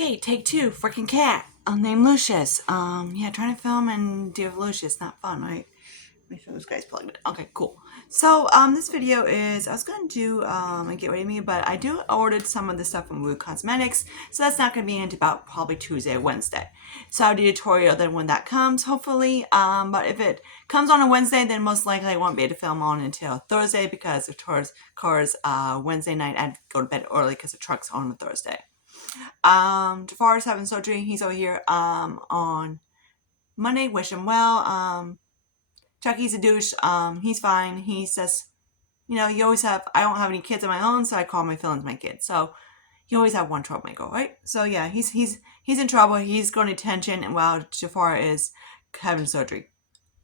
Okay, take two. Freaking cat. Named Lucius. Yeah, trying to film and deal with Lucius. Not fun, right? Make sure this guy's plugged in. Okay, cool. So, this video is, I was going to do, a Get Ready Me, but I ordered some of the stuff from Woo Cosmetics, so that's not going to be until about probably Tuesday or Wednesday. So I'll do a tutorial then when that comes, hopefully, but if it comes on a Wednesday, then most likely I won't be able to film on until Thursday because of Cars, Wednesday night I'd go to bed early because the truck's on a Thursday. Jafar's having surgery. He's over here, on Monday. Wish him well. Chucky's a douche. He's fine. He says, you always have, I don't have any kids of my own, so I call my feelings my kids. So you always have one troublemaker, right? So yeah, he's in trouble. He's going to detention, and while Jafar is having surgery.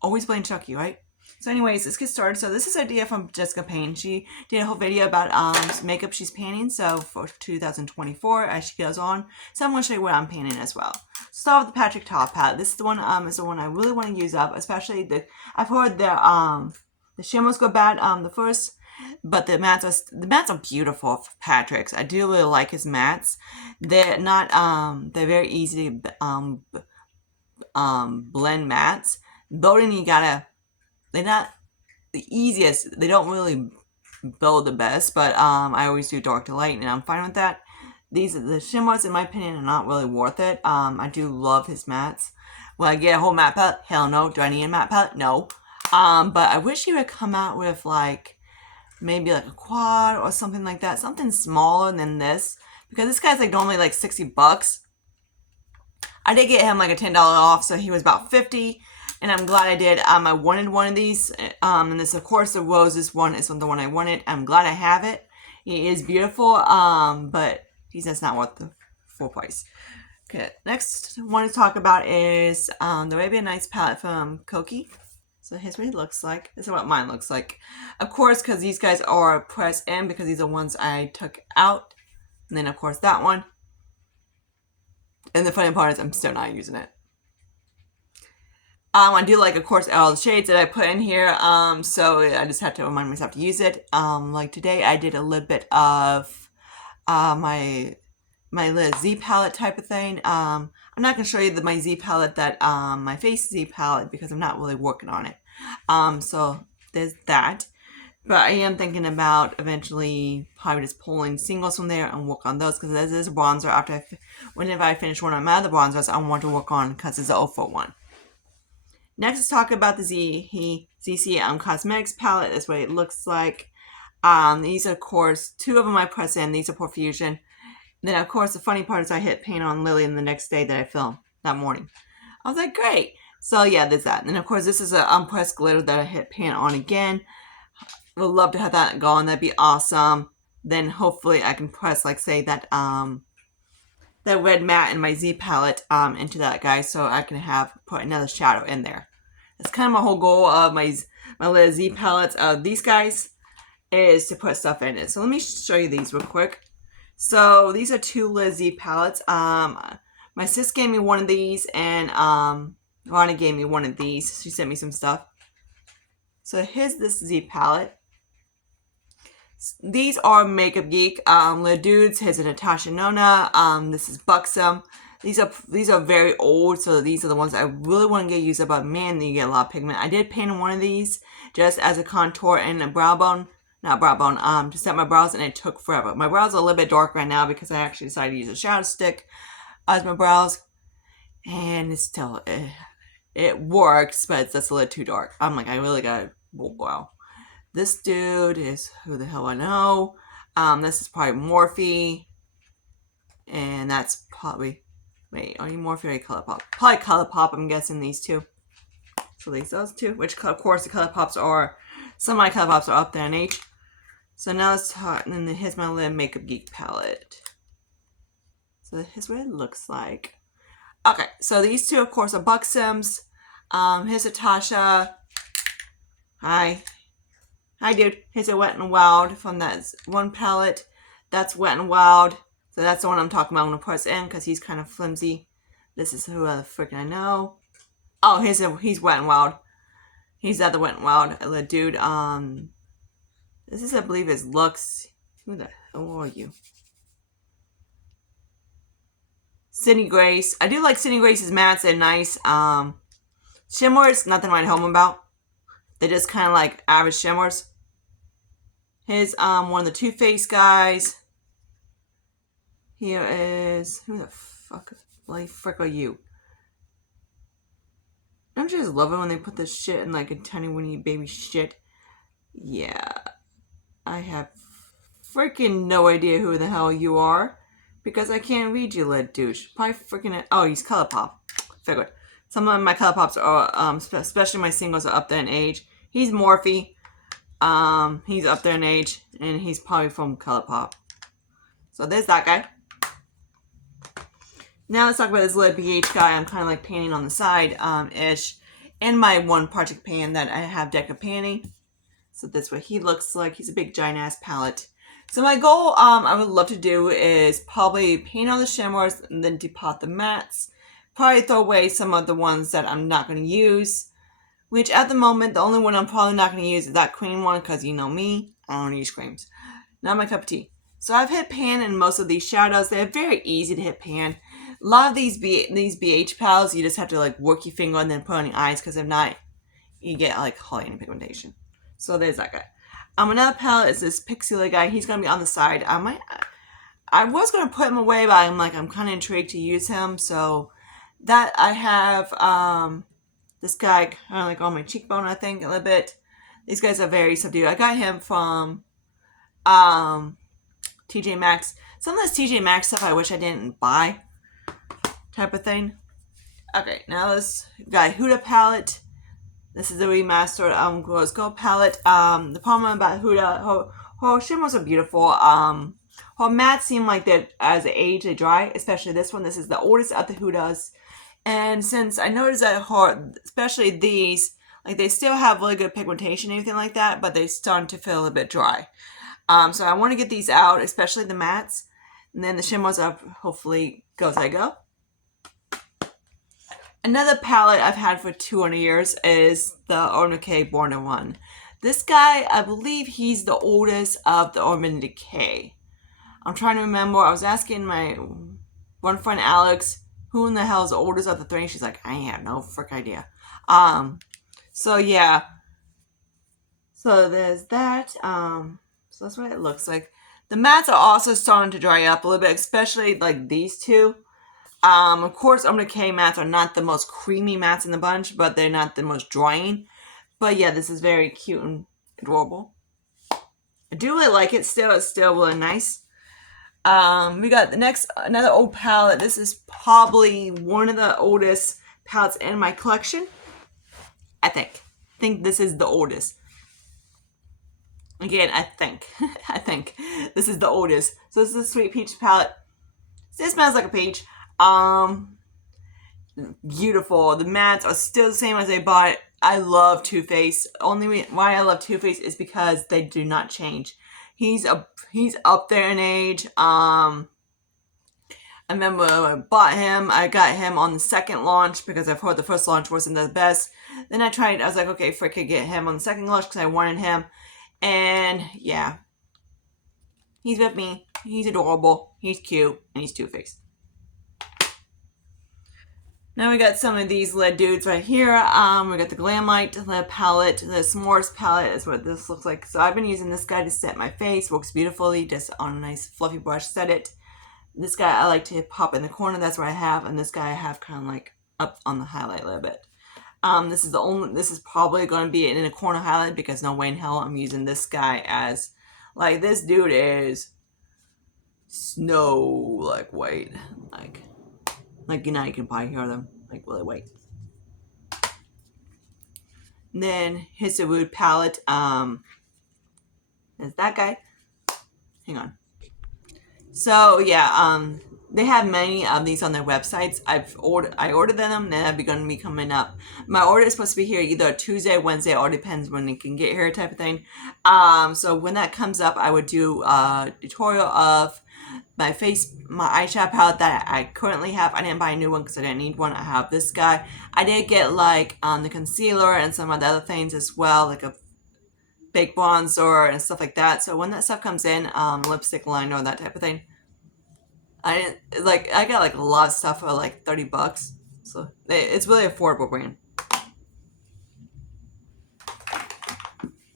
Always blame Chucky, right? So anyways, let's get started. So this is an idea from Jessica Payne. She did a whole video about makeup she's painting, so for 2024 as she goes on. So I'm going to show you what I'm painting as well. Start with the Patrick Ta palette. This is the one I really want to use up, especially I've heard the shimmers go bad the first, but the mattes are beautiful for Patrick's. I do really like his mattes. They're not they're very easy to blend mattes. Building, they're not the easiest. They don't really build the best, but I always do dark to light, and I'm fine with that. The shimmers, in my opinion, are not really worth it. I do love his mattes. Will I get a whole matte palette? Hell no. Do I need a matte palette? No. But I wish he would come out with maybe a quad or something like that. Something smaller than this. Because this guy's normally $60. I did get him a $10 off, so he was about $50. And I'm glad I did. I wanted one of these. And this, of course, the roses one is the one I wanted. I'm glad I have it. He is beautiful. But he's just not worth the full price. Okay, next one to talk about is the Arabian Nights palette from Koki. So here's what he looks like. This is what mine looks like. Of course, because these guys are pressed in, because these are ones I took out. And then, of course, that one. And the funny part is I'm still not using it. I do of course, all the shades that I put in here, so I just have to remind myself to use it. Like today, I did a little bit of my little Z palette type of thing. I'm not going to show you my Z palette, my face Z palette, because I'm not really working on it. So there's that. But I am thinking about eventually probably just pulling singles from there and work on those, because this is a bronzer. Whenever I finish one of my other bronzers, I want to work on, because it's an 0 one. Next, let's talk about the ZC Cosmetics palette. That's what it looks like. These are, of course, two of them I press in. These are Profusion. Then, of course, the funny part is I hit paint on Lily the next day that I filmed, that morning. I was like, great. So, yeah, there's that. And then, of course, this is an unpressed glitter that I hit paint on again. Would love to have that going. That'd be awesome. Then, hopefully, I can press, say, that red matte in my Z palette into that guy, so I can put another shadow in there. That's kind of my whole goal of my little Z palettes of these guys, is to put stuff in it. So let me show you these real quick. So these are two little Z palettes. My sis gave me one of these, and Ronnie gave me one of these. She sent me some stuff. So here's this Z palette. These are Makeup Geek, little dudes. Here's a Natasha Nona. This is Buxom. These are very old, so these are the ones I really want to get used up. But man, you get a lot of pigment. I did paint one of these just as a contour and a brow bone, to set my brows, and it took forever. My brows are a little bit dark right now because I actually decided to use a shadow stick as my brows, and it's still it works, but it's just a little too dark. I'm like, I really gotta wow. This dude is who the hell I know. This is probably Morphe. And that's probably, wait, are you Morphe or ColourPop? Probably ColourPop, I'm guessing these two. So those two, which of course the ColourPops are, some of my ColourPops are up there in age. So now let's talk, and then here's my little Makeup Geek palette. So here's what it looks like. Okay, so these two of course are Buxom's. Here's Natasha. Hi, dude. Here's a Wet n Wild from that one palette. That's Wet n Wild. So that's the one I'm talking about. I'm going to press in because he's kind of flimsy. This is who the freaking I know. Oh, he's Wet n Wild. He's the other Wet n Wild. The dude, this is, I believe, is Lux. Who the hell are you? Sydney Grace. I do like Sydney Grace's mattes. They're nice. Shimmers, nothing to write home about. They're just kind of like average shimmers. Here's one of the Too Faced guys. Here is, who the fuck, bloody frick are you? Don't you just love it when they put this shit in like a tiny weeny baby shit? Yeah, I have freaking no idea who the hell you are, because I can't read you, little douche. Probably freaking, oh, he's ColourPop. Figured. Some of my ColourPops are, especially my singles, are up there in age. He's Morphe. He's up there in age, and he's probably from ColourPop. So there's that guy. Now let's talk about this little BH guy I'm kind of like painting on the side, ish. And my one project pan that I have Deca painting. So that's what he looks like. He's a big giant ass palette. So my goal, I would love to do is probably paint all the shimmers and then depot the mattes. Probably throw away some of the ones that I'm not going to use. Which at the moment, the only one I'm probably not going to use is that cream one, because you know me, I don't use creams. Not my cup of tea. So I've hit pan in most of these shadows. They're very easy to hit pan. A lot of these BH palettes, you just have to like work your finger and then put on your eyes, because if not, you get like hardly pigmentation. So there's that guy. Another palette is this Pixie guy. He's going to be on the side. I was going to put him away, but I'm kind of intrigued to use him. So that I have this guy kind of like on my cheekbone, I think, a little bit. These guys are very subdued. I got him from TJ Maxx. Some of this TJ Maxx stuff I wish I didn't buy, type of thing. Okay, now this got a Huda palette. This is the remastered Rose Gold palette. The problem about Huda, her shimmers are beautiful. Her mattes seem like that as they age, they dry. Especially this one. This is the oldest of the Hudas. And since I noticed that her, especially these, like they still have really good pigmentation and everything like that, but they're starting to feel a bit dry. So I want to get these out, especially the mattes. And then the shimmers up, hopefully, go as I go. Another palette I've had for 200 years is the Urban Decay Born in One. This guy, I believe he's the oldest of the Urban Decay. I'm trying to remember. I was asking my one friend Alex, who in the hell is the oldest of the three? She's like, I have no frick idea. So yeah. So there's that. So that's what it looks like. The mattes are also starting to dry up a little bit, especially like these two. Of course, Urban Decay mattes are not the most creamy mattes in the bunch, but they're not the most drying. But yeah, this is very cute and adorable. I do really like it still. It's still really nice. We got another old palette. This is probably one of the oldest palettes in my collection. I think this is the oldest. Again, I think this is the oldest. So this is a Sweet Peach palette. It smells like a peach. Beautiful. The mattes are still the same as I bought. I love Too Faced. Only why I love Too Faced is because they do not change. He's up there in age. I remember when I bought him, I got him on the second launch because I've heard the first launch wasn't the best. Then I was like, okay, frick, I could get him on the second launch because I wanted him. And yeah, he's with me. He's adorable. He's cute. And he's Too Faced. Now we got some of these lead dudes right here. We got the Glamlite lead palette. The S'mores palette is what this looks like. So I've been using this guy to set my face. Works beautifully. Just on a nice fluffy brush, set it. This guy I like to pop in the corner. That's where I have. And this guy I have kind of like up on the highlight a little bit. This is probably going to be in a corner highlight because no way in hell I'm using this guy as, like, this dude is snow, like, white. Like, you know, you can probably hear them, like, really white. And then here's the Wood palette. There's that guy. Hang on. So, yeah, they have many of these on their websites. I ordered them, and they're going to be coming up. My order is supposed to be here either Tuesday, Wednesday, or depends when it can get here, type of thing. So when that comes up, I would do a tutorial of my eyeshadow palette that I currently have. I didn't buy a new one because I didn't need one. I have this guy. I did get like the concealer and some of the other things as well, like a fake bronzer and stuff like that. So when that stuff comes in, lipstick liner, that type of thing, I got like a lot of stuff for like $30, so it's really affordable brand.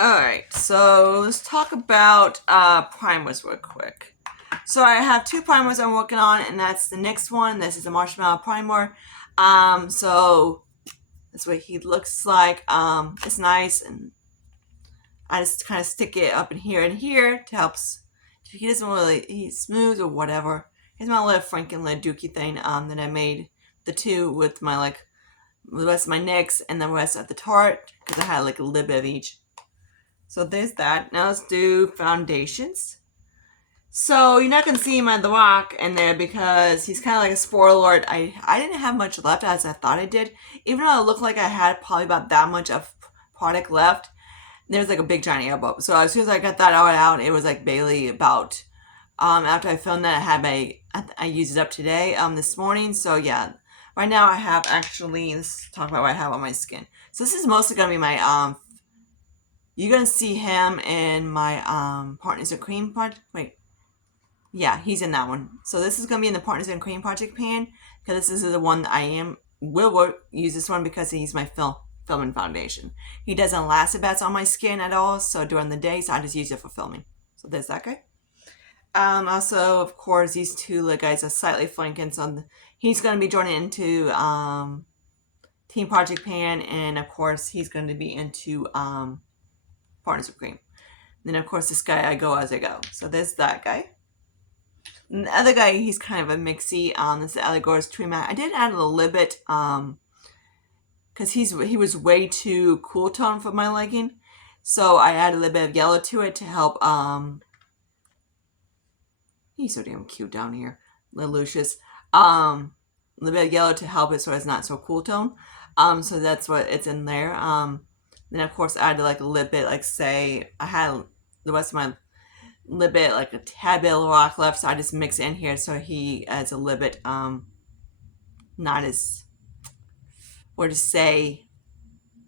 All right, so let's talk about primers real quick. So I have two primers I'm working on, and that's the next one. This is a marshmallow primer. So that's what he looks like. It's nice, and I just kind of stick it up in here and here to help. He doesn't really, he's smooth or whatever. Here's my little Franken little dookie thing that I made the two with my like the rest of my NYX and the rest of the Tarte because I had like a little bit of each. So there's that. Now let's do foundations. So you're not gonna see him at the rock in there because he's kind of like a spoiler alert. I didn't have much left as I thought I did, even though it looked like I had probably about that much of product left. There's like a big giant air bubble. So as soon as I got that all out, it was like barely about. After I filmed that, I used it up today. This morning. So yeah, right now I have actually. Let's talk about what I have on my skin. So this is mostly gonna be my You're gonna see him in my Partners in Cream part. Wait. Yeah, he's in that one. So this is going to be in the Partners in Cream project pan because this is the one that will use this one because he's my filming foundation. He doesn't last a bit on my skin at all, so during the day, so I just use it for filming. So there's that guy. Also, of course, these two little guys are slightly flanking. So he's going to be joining into Team Project Pan, and of course, he's going to be into Partners in Cream. And then, of course, this guy I go as I go. So there's that guy. And the other guy, he's kind of a mixy. This is Allegor's Tree Mat. I did add a little bit, because he was way too cool tone for my liking. So I added a little bit of yellow to it to help, he's so damn cute down here, little Lucius. A little bit of yellow to help it so it's not so cool tone. So that's what it's in there. Then of course I added like a little bit, like say, I had the rest of my little bit, like a tad bit of rock left, so I just mix it in here so he adds a little bit, not as, what to say,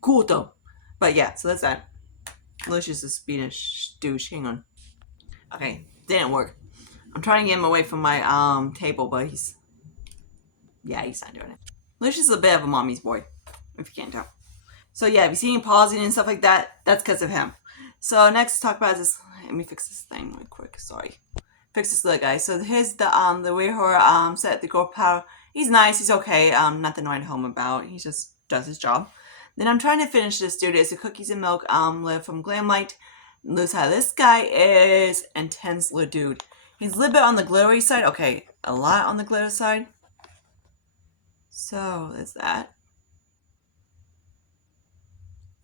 cool though. But yeah, so that's that. Lucius is being a douche. Hang on. Okay, didn't work. I'm trying to get him away from my table, but he's not doing it. Lucius is a bit of a mommy's boy, if you can't tell. So yeah, if you see him pausing and stuff like that, that's because of him. So next, talk about this. Let me fix this thing real quick. Sorry. Fix this little guy. So here's the way her set the gold powder. He's nice. He's okay. Nothing to write home about. He just does his job. Then I'm trying to finish this dude. It's a cookies and milk live from Glamlight. Notice how this guy is intense little dude. He's a little bit on the glittery side. Okay, a lot on the glitter side. So there's that.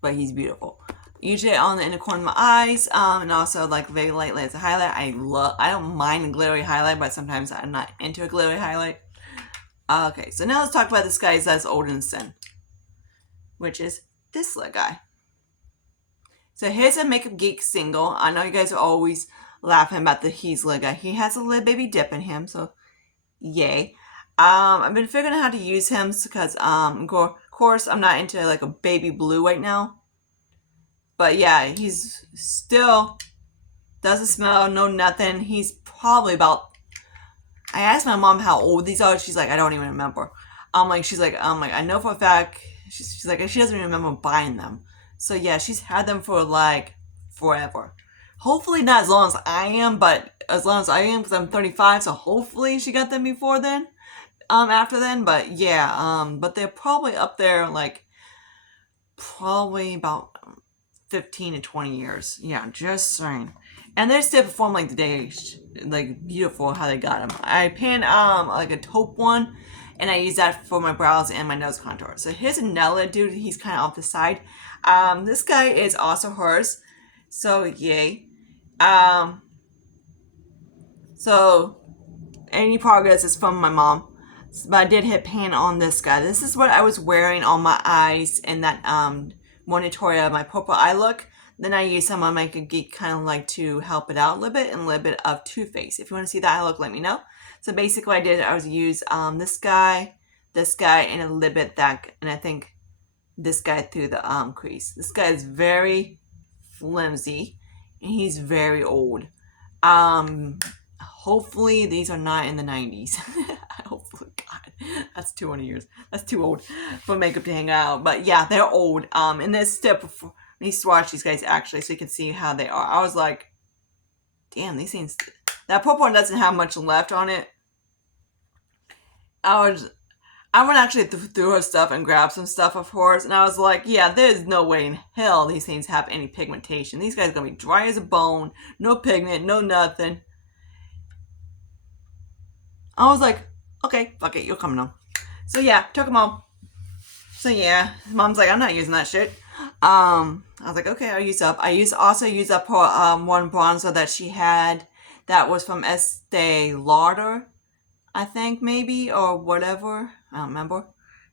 But he's beautiful. Usually on the inner corner of my eyes, and also like very lightly as a highlight. I don't mind a glittery highlight, but sometimes I'm not into a glittery highlight. Okay, so now let's talk about this guy that's older than sin, which is this little guy. So here's a Makeup Geek single. I know you guys are always laughing about the he's little guy. He has a little baby dip in him, so yay. I've been figuring out how to use him because, of course, I'm not into like a baby blue right now. But yeah, he's still doesn't smell, no nothing. He's probably about. I asked my mom how old these are. She's like, I don't even remember. She's like, I know for a fact. She's like, she doesn't even remember buying them. So yeah, she's had them for like forever. Hopefully not as long as I am, but as long as I am because I'm 35. So hopefully she got them before then. After then, but yeah, but they're probably up there like probably about 15 to 20 years. Yeah, just saying. And they still perform like the day, like beautiful how they got them. I panned like a taupe one, and I use that for my brows and my nose contour. So here's another dude. He's kind of off the side. This guy is also hers. So yay. So any progress is from my mom. But I did hit pan on this guy. This is what I was wearing on my eyes in that Monitoria, my purple eye look. Then I used some on Makeup Geek kind of like to help it out a little bit and a little bit of Too Faced. If you want to see that eye look, let me know. So basically what I did, I was use this guy, and a little bit that, and I think this guy through the crease. This guy is very flimsy and he's very old. Hopefully these are not in the 90s. Hopefully, God, that's 200 years. That's too old for makeup to hang out. But yeah, they're old. And this step before, I need to swatch these guys actually so you can see how they are. I was like, damn, these things. That purple one doesn't have much left on it. I went actually through her stuff and grabbed some stuff of hers, and I was like, yeah, there's no way in hell these things have any pigmentation. These guys are gonna be dry as a bone, no pigment, no nothing. I was like, okay, fuck it, you're coming on. So yeah, took them all. So yeah, mom's like, I'm not using that shit. I was like, okay, I'll use up. I also used up her one bronzer that she had that was from Estee Lauder, I think maybe, or whatever. I don't remember.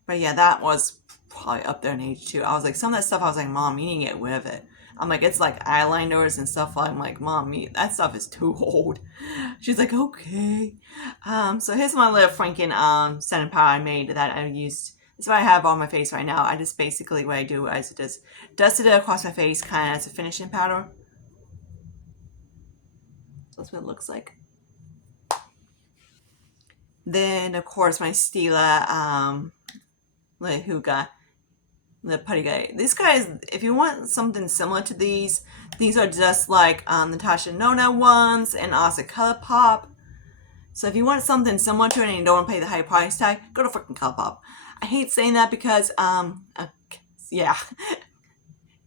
But yeah, that was probably up there in age too. I was like, some of that stuff I was like, Mom, you need to get rid of it. I'm like, it's like eyeliners and stuff. I'm like, Mom, that stuff is too old. She's like, okay. So here's my little Franken setting powder I made that I used. This is what I have on my face right now. I just basically, what I do is just dust it across my face kind of as a finishing powder. So that's what it looks like. Then, of course, my Stila Huga, the putty guy. These guys, if you want something similar to these are just like Natasha Nona ones and also ColourPop. So if you want something similar to it and you don't want to pay the high price tag, go to freaking ColourPop. I hate saying that because, yeah.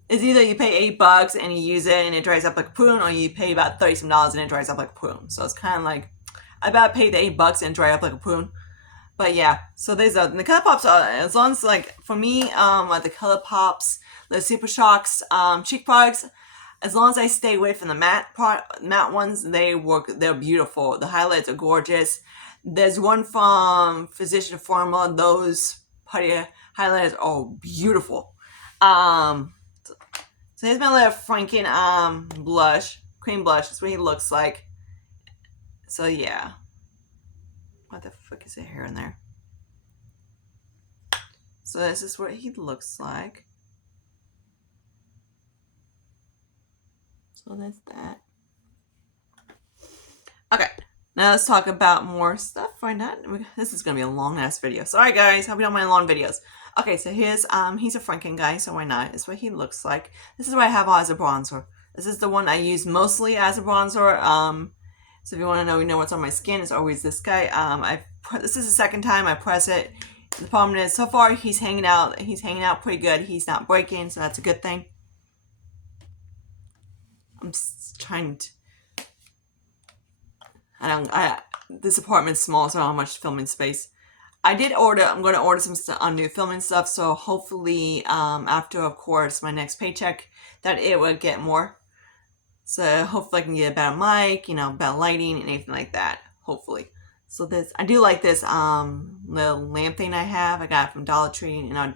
It's either you pay $8 and you use it and it dries up like a prune, or you pay about $30 some and it dries up like a prune. So it's kind of like, I about pay the $8 and dry up like a prune. But yeah, so there's the ColourPops are, as long as like, for me, the ColourPops, the Super Shocks, cheek products, as long as I stay away from the matte ones, they're beautiful. The highlights are gorgeous. There's one from Physician Formula, those putty highlighters are beautiful. So here's my little Franken blush, cream blush. That's what he looks like. So yeah. What the fuck is it here and there? So this is what he looks like. So that's that. Okay, now let's talk about more stuff. Why not? This is gonna be a long ass video. Sorry guys, hope you don't mind long videos. Okay, so here's he's a Franken guy, so why not? It's what he looks like. This is what I have as a bronzer. This is the one I use mostly as a bronzer. So if you want to know, what's on my skin, it's always this guy. This is the second time I press it. The problem is, so far he's hanging out pretty good. He's not breaking, so that's a good thing. I'm trying to. This apartment's small, so I don't have much filming space. I'm going to order some new filming stuff, so hopefully, after, of course, my next paycheck, that it will get more. So hopefully I can get a better mic, better lighting and anything like that. Hopefully. So I do like this little lamp thing I have. I got it from Dollar Tree in our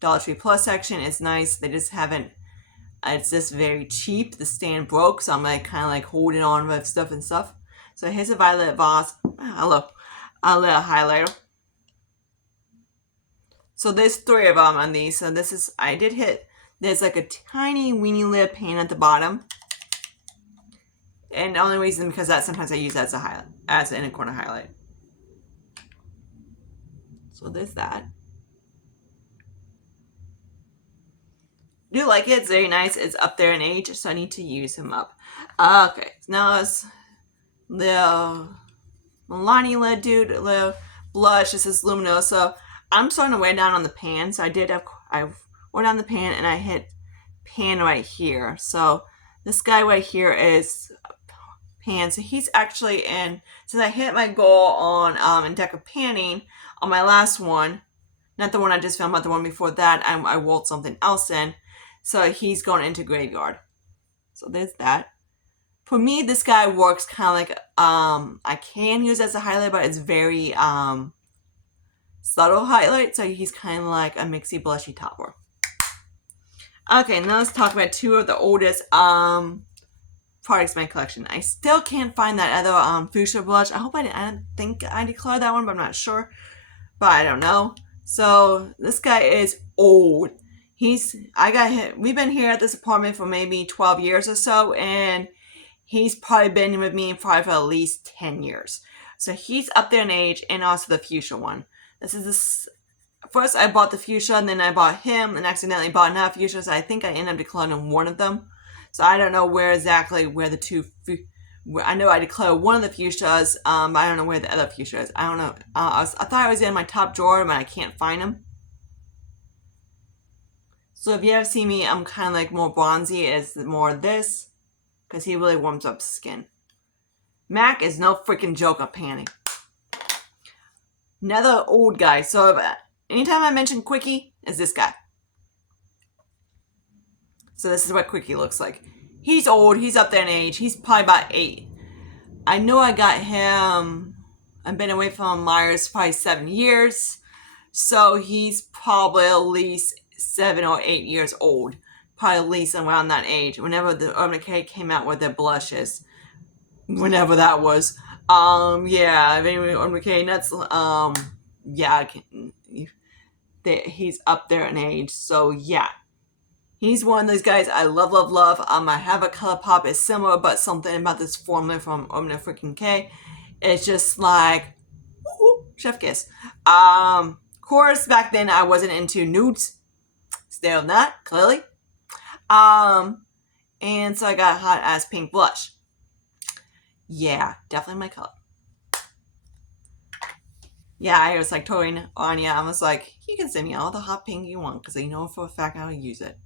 Dollar Tree Plus section. It's nice. They just haven't. It's just very cheap. The stand broke, so I'm like kind of like holding on with stuff and stuff. So here's a Violet Voss. Hello, a little highlighter. So there's 3 of them on these. So this is there's like a tiny weeny lip pan at the bottom. And the only reason because sometimes I use that as a highlight, as an inner corner highlight. So there's that. I do like it. It's very nice. It's up there in age, so I need to use him up. Okay, now it's the Milani little blush. This is Luminosa. I'm starting to wear down on the pan, so I wore down the pan and I hit pan right here. So this guy right here is pan. So he's actually since I hit my goal on in Deca panning on my last one, not the one I just filmed, but the one before that, I rolled something else in. So he's going into Graveyard. So there's that. For me, this guy works kind of like, I can use as a highlight, but it's very subtle highlight. So he's kind of like a mixy blushy topper. Okay, now let's talk about 2 of the oldest products in my collection. I still can't find that other fuchsia blush. I don't think I declared that one, but I'm not sure. But I don't know. So this guy is old. We've been here at this apartment for maybe 12 years or so, and he's probably been with me probably for at least 10 years. So he's up there in age, and also the fuchsia one. This first I bought the fuchsia, and then I bought him, and accidentally bought another fuchsia, so I think I ended up declaring one of them. So I don't know where the two, I know I declared one of the fuchsias, but I don't know where the other fuchsia is. I don't know. I thought I was in my top drawer, but I can't find him. So if you ever see me, I'm kind of like more bronzy, it's more this, because he really warms up skin. Mac is no freaking joke of panning. Another old guy. So anytime I mention Quickie, is this guy. So this is what Quickie looks like. He's old. He's up there in age. He's probably about 8. I know I got him. I've been away from Myers probably 7 years. So he's probably at least 7 or 8 years old. Probably at least around that age. Whenever the Urban Decay came out with their blushes. Whenever that was. Yeah, anyway, Urban Decay nuts. Yeah, he's up there in age. So yeah. He's one of those guys I love, love, love. I have a ColourPop. It's similar, but something about this formula from Urban Decay. It's just like, woo, chef kiss. Of course, back then I wasn't into nudes. Still not, clearly. And so I got Hot Ass Pink Blush. Yeah, definitely my color. Yeah, I was like totally Anya. I was like, you can send me all the hot pink you want, because I know for a fact I'll use it.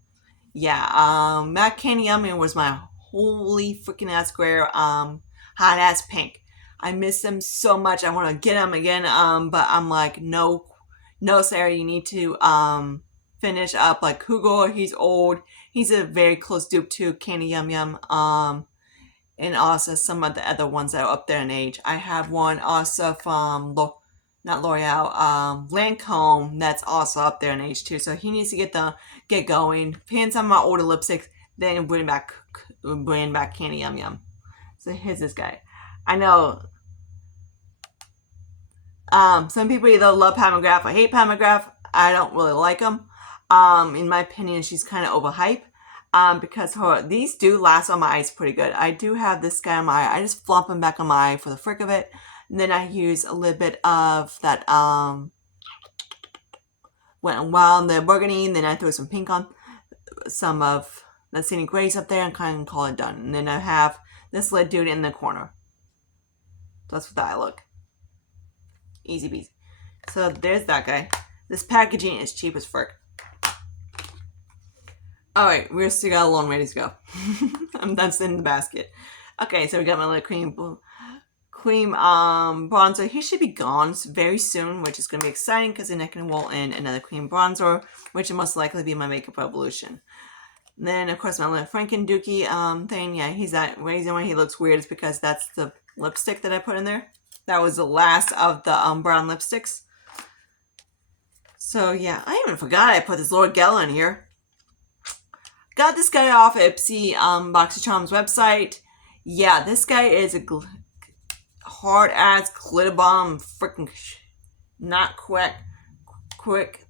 Yeah, Mac Candy Yummy was my holy freaking ass square, hot ass pink. I miss them so much. I want to get them again, but I'm like, no, Sarah, you need to, finish up like Hugo. He's old. He's a very close dupe to Candy Yum Yum, and also some of the other ones that are up there in age. I have one also from, not L'Oreal, Lancome, that's also up there in age too. So he needs to get going. Paint some of my older lipsticks, then bring back Candy Yum Yum. So here's this guy. I know some people either love Pat McGrath or hate Pat McGrath. I don't really like him. In my opinion, she's kind of overhyped. Because these do last on my eyes pretty good. I do have this guy on my eye. I just flop him back on my eye for the frick of it. And then I use a little bit of that Wet n Wild, the burgundy, and then I throw some pink on, some of the Scenic Grace up there, and kind of call it done. And then I have this little dude in the corner. So that's what that look. Easy peasy. So there's that guy. This packaging is cheap as frick. Alright, we're still got a long way to go. That's in the basket. Okay, so we got my little cream bronzer. He should be gone very soon, which is going to be exciting because then I can roll in another cream bronzer, which will most likely be my Makeup Revolution. And then, of course, my little Franken Dookie thing. Yeah, he's that reason why he looks weird is because that's the lipstick that I put in there. That was the last of the brown lipsticks. So, yeah, I even forgot I put this Lord Geller in here. Got this guy off Ipsy BoxyCharm's website. Yeah, this guy is a hard-ass glitter bomb freaking not quick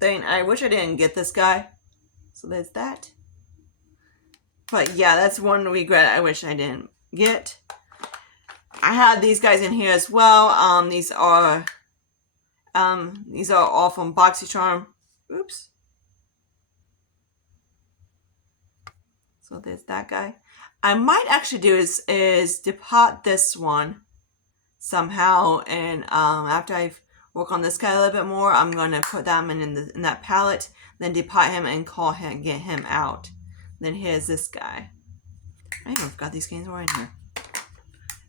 thing. I wish I didn't get this guy. So there's that. But yeah, that's one regret I wish I didn't get. I have these guys in here as well. These are all from BoxyCharm. Oops. So there's that guy. I might actually do is depot this one somehow, and after I work on this guy a little bit more, I'm going to put that in that palette, then depot him and get him out. Then here's this guy. I even forgot these games were in here.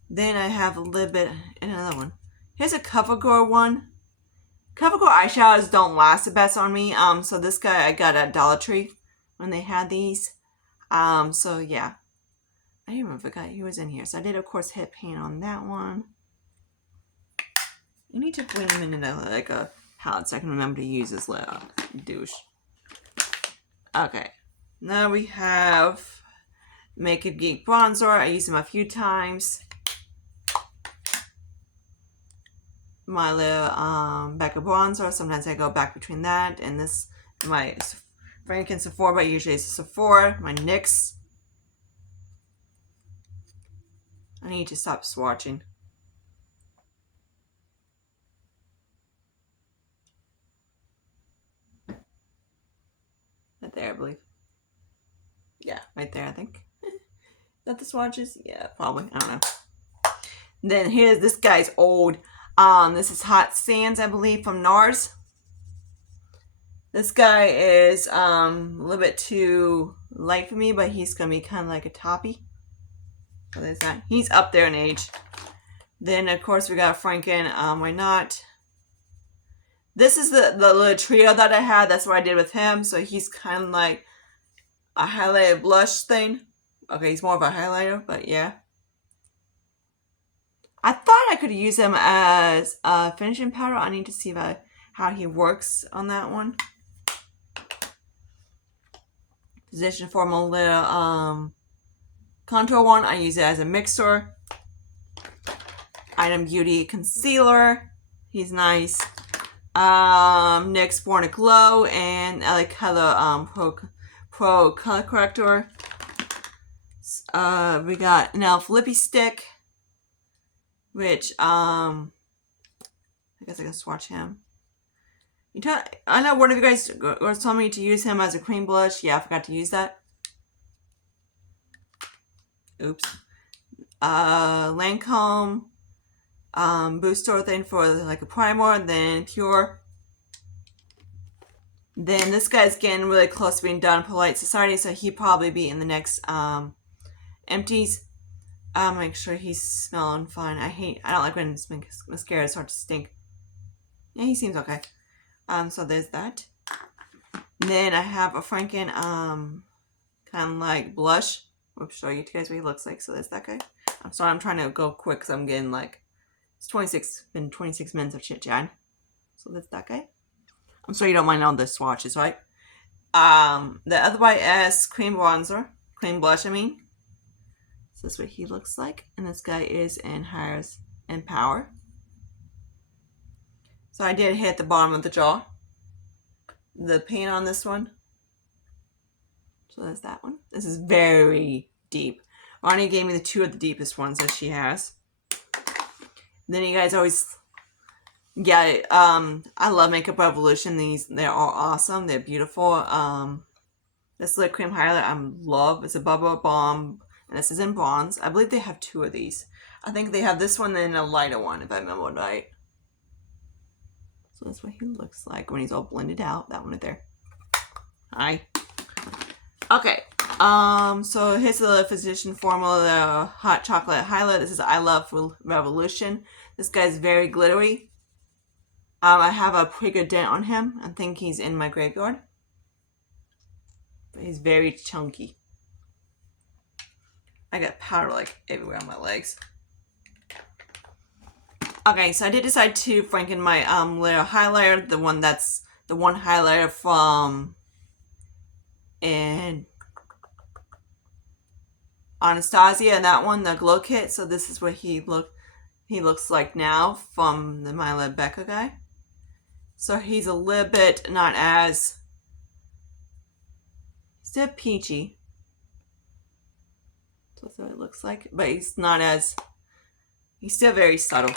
Then I have a little bit in another one. Here's a CoverGirl one. CoverGirl eyeshadows don't last the best on me. So this guy I got at Dollar Tree when they had these. So yeah, I even forgot he was in here. So I did, of course, hit paint on that one. You need to bring him into like a palette so I can remember to use this little douche. Okay, now we have Makeup Geek bronzer. I used them a few times. My little Becca bronzer. Sometimes I go back between that and this, my Franken Sephora, but usually it's Sephora. My NYX. I need to stop swatching. Right there, I believe. Yeah, right there, I think. Is that the swatches? Yeah, probably. I don't know. Then here's this guy's old. This is Hot Sands, I believe, from NARS. This guy is a little bit too light for me, but he's gonna be kind of like a toppy. So there's that. He's up there in age. Then of course we got Franken. Why not? This is the little trio that I had. That's what I did with him. So he's kind of like a highlighter blush thing. Okay, he's more of a highlighter, but yeah. I thought I could use him as a finishing powder. I need to see how he works on that one. Position Formula contour one. I use it as a mixer. Item Beauty concealer. He's nice. NYX Born to Glow and LA Color Pro Color Corrector. We got an e.l.f. Lippy Stick, which I guess I can swatch him. I know one of you guys was telling me to use him as a cream blush. Yeah, I forgot to use that. Oops. Lancome booster thing for like a primer, and then Pure. Then this guy's getting really close to being done Polite Society, so he'll probably be in the next empties. Make sure he's smelling fine. I don't like when mascara starts to stink. Yeah, he seems okay. So there's that. And then I have a Franken kind of like blush. I'll show you guys what he looks like. So there's that guy. I'm sorry, I'm trying to go quick because I'm getting like it's 26 minutes of chit chat. So that's that guy. I'm sorry you don't mind all the swatches, right? The other one is cream blush. I mean, so that's what he looks like, and this guy is in Hires and Power. So I did hit the bottom of the jaw. The paint on this one. So that's that one. This is very deep. Arnie gave me the two of the deepest ones that she has. And then you guys always, yeah, I love Makeup Revolution. They're all awesome. They're beautiful. This lip cream highlight I love. It's a Bubble Bomb, and this is in bronze. I believe they have two of these. I think they have this one and a lighter one, if I remember right. So that's what he looks like when he's all blended out. That one right there. Hi. Okay. So here's the Physician Formula, the Hot Chocolate Highlight. This is I Love Revolution. This guy's very glittery. I have a pretty good dent on him. I think he's in my graveyard. But he's very chunky. I got powder like everywhere on my legs. Okay, so I did decide to Franken my little highlighter, the one highlighter from Anastasia, and that one, the Glow Kit. So this is what he looks like now from the My Becca guy. So he's a little bit not as, he's still peachy. So that's what it looks like, but he's still very subtle.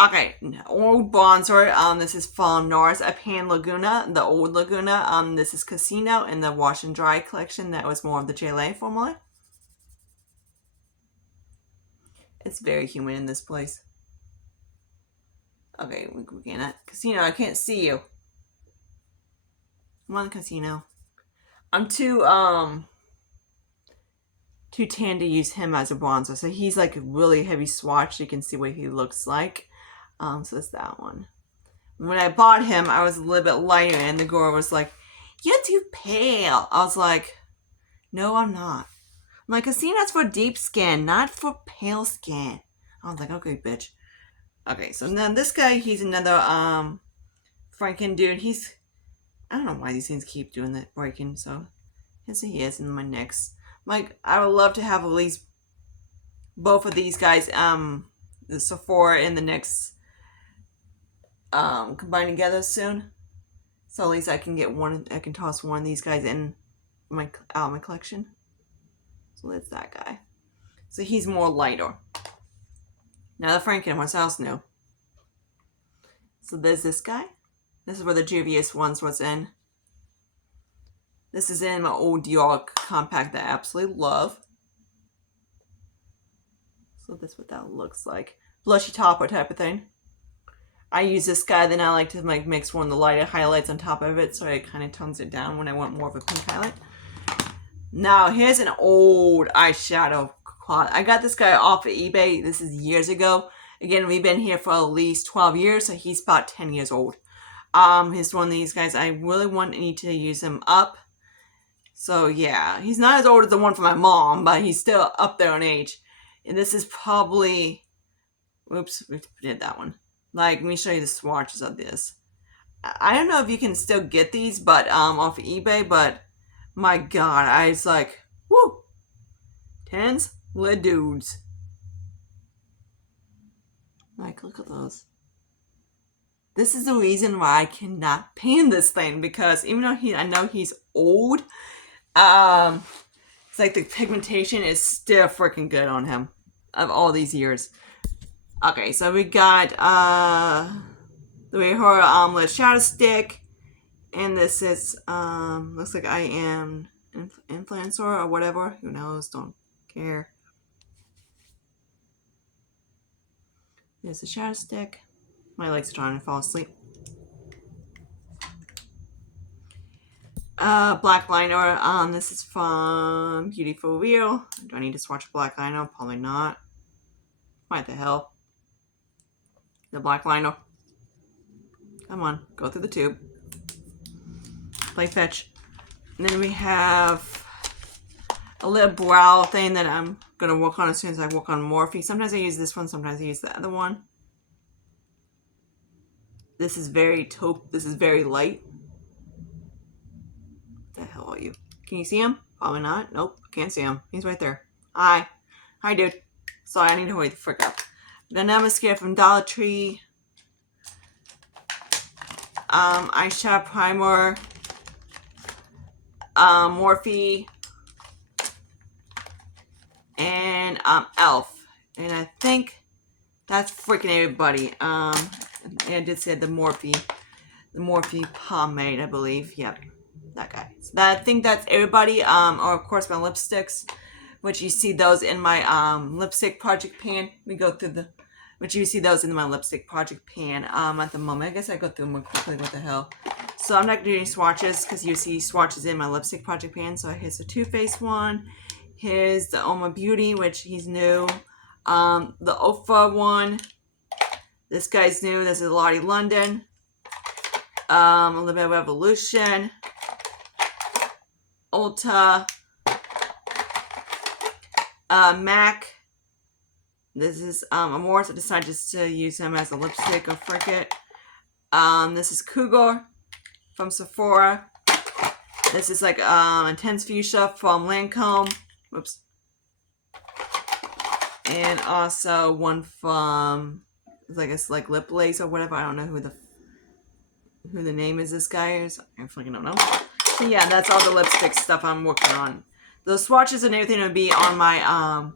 Okay, old bronzer. This is from NARS, a Pan Laguna, the old Laguna. This is Casino in the Wash and Dry collection. That was more of the JLA formula. It's very humid in this place. Okay, we can't. Casino, I can't see you. I'm on the Casino. I'm too tan to use him as a bronzer. So he's like a really heavy swatch. You can see what he looks like. So it's that one. When I bought him, I was a little bit lighter, and the girl was like, "You're too pale." I was like, "No, I'm not." I'm like, "Casino's for deep skin, not for pale skin." I was like, "Okay, bitch." Okay, so then this guy, he's another Franken dude. I don't know why these things keep doing that breaking. So here's he is in my NYX. Like, I would love to have at least both of these guys, the Sephora and the NYX, combined together soon. So at least I can get one. I can toss one of these guys in my collection. So that's that guy. So he's more lighter. Now the Franken, what's else new? So there's this guy. This is where the Juvia's ones was in. This is in my old Dior compact that I absolutely love. So that's what that looks like. Blushy topper type of thing. I use this guy, then I like to like mix one of the lighter highlights on top of it, so it kind of tones it down when I want more of a pink highlight. Now here's an old eyeshadow quad. I got this guy off of eBay. This is years ago. Again, we've been here for at least 12 years, so he's about 10 years old. He's one of these guys. I really need to use him up. So yeah, he's not as old as the one from my mom, but he's still up there in age. And this is probably, oops, we did that one. Like, let me show you the swatches of this. I don't know if you can still get these, but off of eBay, but my God, I was like, woo, tens, lid dudes. Like, look at those. This is the reason why I cannot pan this thing, because even though I know he's old, it's like the pigmentation is still freaking good on him of all these years. Okay, so we got the her shadow stick, and this is looks like I am influencer or whatever. Who knows? Don't care. There's the shadow stick. My legs are trying to fall asleep. Black liner. This is from Beauty for Real. Do I need to swatch black liner? Probably not. What the hell? The black liner. Come on, go through the tube. Play fetch. And then we have a little brow thing that I'm gonna work on as soon as I work on Morphe. Sometimes I use this one, sometimes I use the other one. This is very taupe. This is very light. What the hell are you? Can you see him? Probably not. Nope, can't see him. He's right there. Hi, dude. Sorry, I need to hurry the frick up. Vanilla mascara from Dollar Tree. Eyeshadow primer. Morphe. And e.l.f. And I think that's freaking everybody. And I did say the Morphe pomade, I believe. Yep, that guy. So I think that's everybody. Or of course my lipsticks, which you see those in my lipstick project pan. We go through which you see those in my lipstick project pan at the moment. I guess I go through them more quickly. What the hell? So I'm not gonna do any swatches because you see swatches in my lipstick project pan. So here's the Too Faced one. Here's the Oma Beauty, which he's new. The Ofra one. This guy's new. This is Lottie London. A little bit of Revolution. Ulta. MAC. This is Amore. So I decided just to use him as a lipstick or frick it. This is Cougar from Sephora. This is like Intense Fuchsia from Lancome. Whoops. And also one from, I guess, like Lip Lace or whatever. I don't know who the name is. This guy is. I freaking don't know. So yeah, that's all the lipstick stuff I'm working on. Those swatches and everything will be on my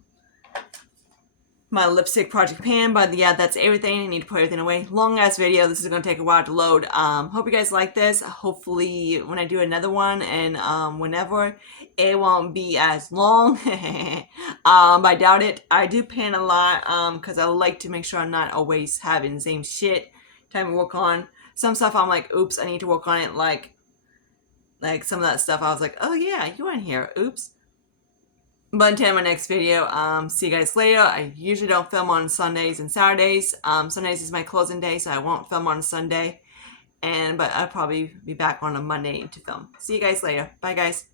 my lipstick project pan, but yeah, that's everything. I need to put everything away. Long ass video. This is gonna take a while to load. Hope you guys like this. Hopefully when I do another one and whenever, it won't be as long. I doubt it. I do pan a lot because I like to make sure I'm not always having the same shit time to work on. Some stuff I'm like, oops, I need to work on it. Like some of that stuff I was like, oh yeah, you weren't here. Oops. But until my next video, see you guys later. I usually don't film on Sundays and Saturdays. Sundays is my closing day, so I won't film on Sunday. But I'll probably be back on a Monday to film. See you guys later. Bye, guys.